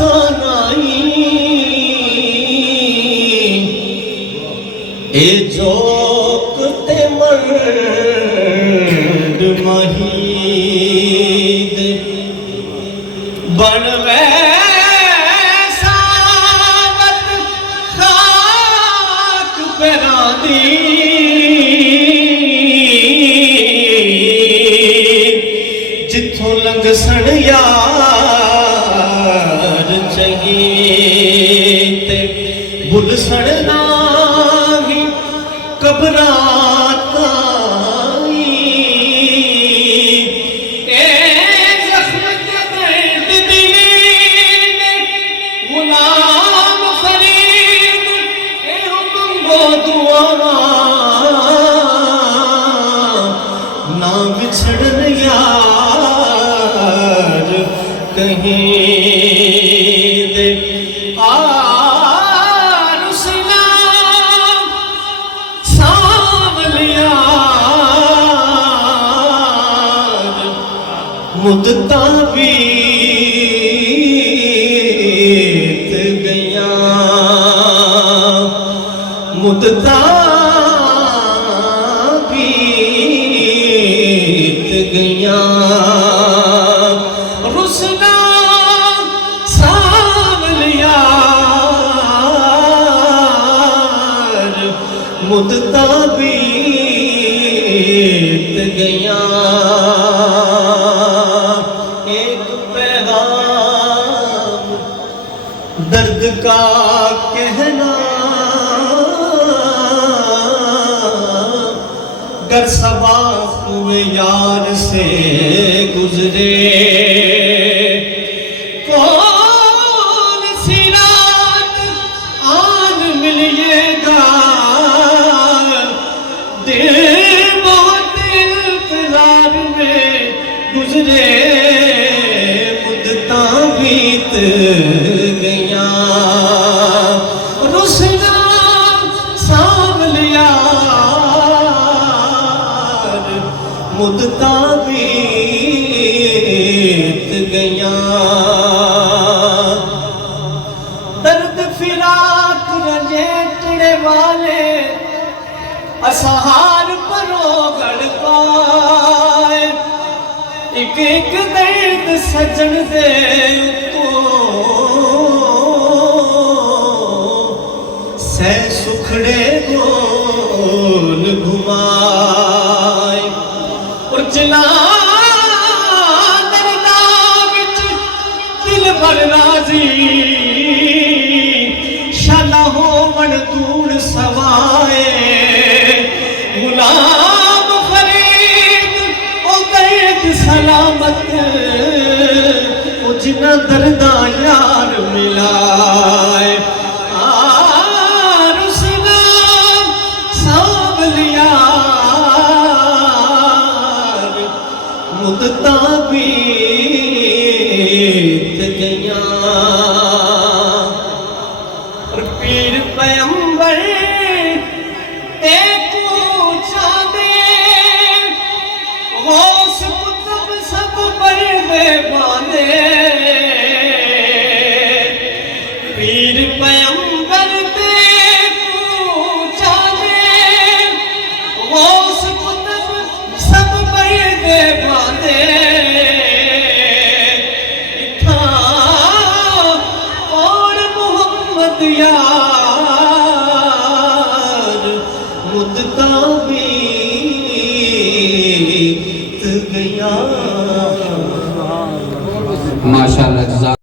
Sonai a joke ते मंड महीद बन सावत खाक पैरा दी जिथों लंघ सन यार चाहिए ते भुल सड़ना ही घबराता गुलाम फरीद मंगो दुआ ना बिछड़न यार कहीं दे मुद्दता बीत गया मुद्दता बीत गया रुसना सावलियार मुद्दता बीत गया दर्द का कहना गर सबा हुए यार से गुजरे कौन सी रात आन मिलिएगा दिल बहुत इंतजार में गुजरे मुद्दता बीत गया रुसना सावलियार मुद्दता बीत गया दर्द फिराक रजेटने वाले असहार परो गड़पाए एक एक दर्द सजन दे सै सुखड़े गोल घुमाए और जला दरदा विच दिल भर राजी शाला होवन धूड़ सवाए गुलाम फरीद ओ दर्द सलामत ओ जिन्ना दर्दा यार मिलाए मुद्दता बीत गया और पीर पैगंबर तेको चादे गौस कुतुब सब पर्दे बांधे पीर पैगंबर तेको चादे गौस कुतुब सब पर्दे बांधे यार मुद्दता बीत गया। माशाअल्लाह।